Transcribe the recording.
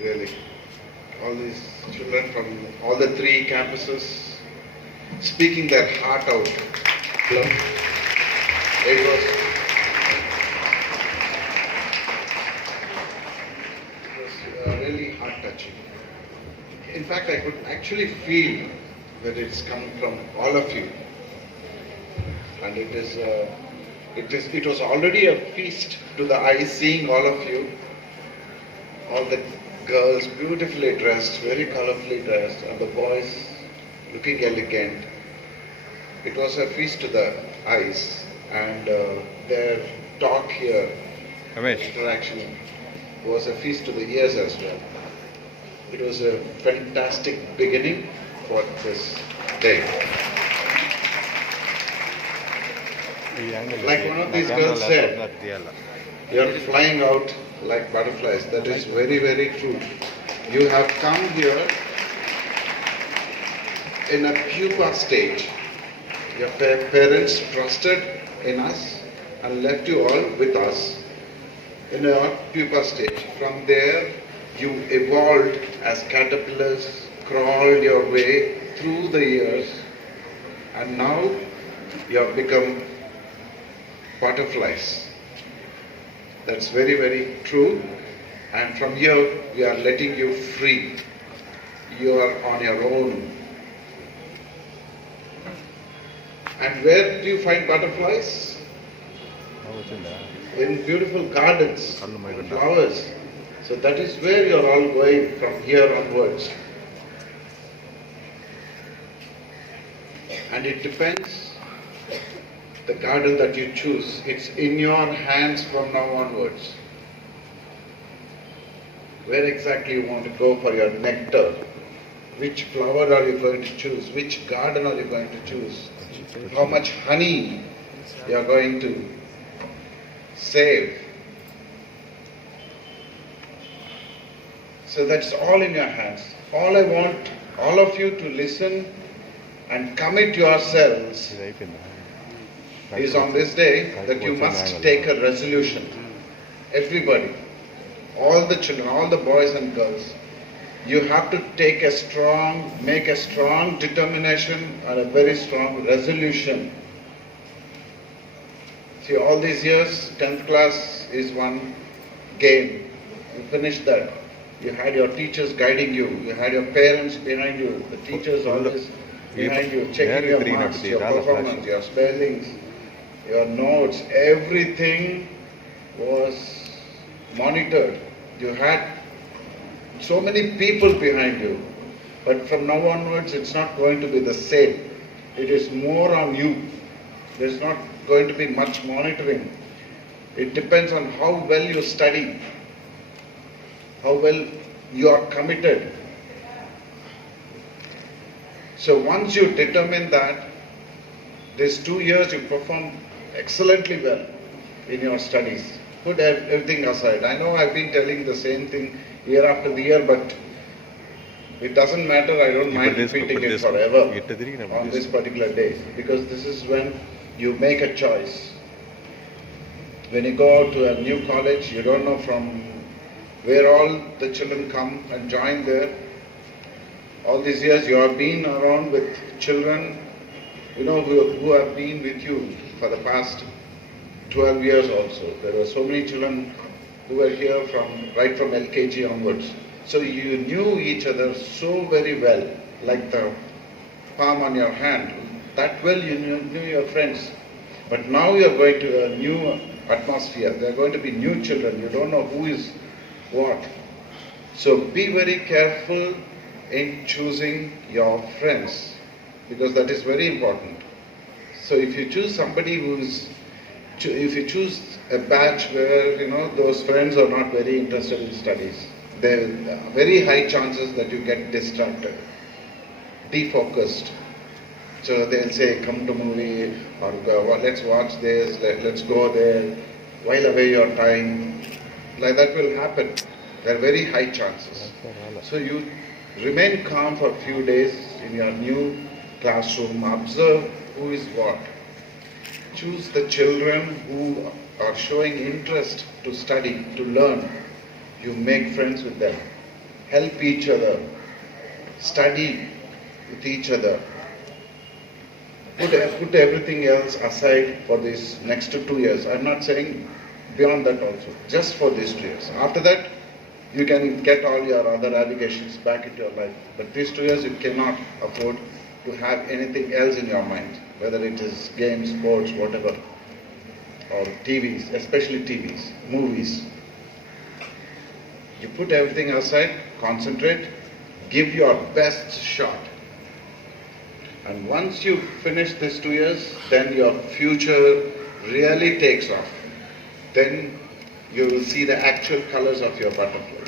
really. All these children from all the three campuses speaking their heart out. It was really heart-touching. In fact, I could actually feel that it's coming from all of you. And it was already a feast to the eyes seeing all of you. All the girls beautifully dressed, very colorfully dressed, and the boys looking elegant. It was a feast to the eyes, and their talk here, interaction, was a feast to the ears as well. It was a fantastic beginning for this day. Like one of these girls said, you are flying out like butterflies. That is very, very true. You have come here in a pupa stage. Your parents trusted in us and left you all with us in a pupa stage. From there, you evolved as caterpillars, crawled your way through the years, and now you have become butterflies. That's very, very true. And from here, we are letting you free. You are on your own. And where do you find butterflies? In beautiful gardens, flowers. So that is where you are all going from here onwards. And it depends the garden that you choose. It's in your hands from now onwards. Where exactly you want to go for your nectar? Which flower are you going to choose? Which garden are you going to choose? How much honey you are going to save? So that's all in your hands. All I want all of you to listen and commit yourselves is on this day that you must take a resolution. Everybody, all the children, all the boys and girls, you have to make a strong determination and a very strong resolution. See, all these years, 10th class is one game. You finished that. You had your teachers guiding you. You had your parents behind you. The teachers always behind you, checking your marks, your performance, your spellings, your notes. Everything was monitored. You had so many people behind you. But from now onwards, it's not going to be the same. It is more on you. There's not going to be much monitoring. It depends on how well you study, how well you are committed. So once you determine that, these 2 years you perform excellently well in your studies. Put everything aside. I know I've been telling the same thing year after the year, but it doesn't matter. I don't mind repeating it forever on this particular day, because this is when you make a choice. When you go out to a new college, you don't know from where all the children come and join there. All these years you have been around with children, who have been with you for the past 12 years also. There were so many children who were here right from LKG onwards. So you knew each other so very well, like the palm on your hand. That well you knew your friends. But now you are going to a new atmosphere. There are going to be new children. You don't know who is what. So be very careful in choosing your friends, because that is very important. So if you choose somebody if you choose a batch where those friends are not very interested in studies, there are very high chances that you get distracted, defocused. So they'll say, come to movie, or let's watch this, let's go there, while away your time. Like that will happen. There are very high chances. So you remain calm for a few days in your new classroom, observe who is what. Choose the children who are showing interest to study, to learn. You make friends with them. help each other, study with each other. Put everything else aside for these next 2 years. I'm not saying beyond that also, just for these 2 years. After that, you can get all your other avocations back into your life. But these 2 years, you cannot afford to have anything else in your mind, whether it is games, sports, whatever, or TVs, especially TVs, movies. You put everything aside, concentrate, give your best shot. And once you finish these 2 years, then your future really takes off. Then you will see the actual colors of your butterfly.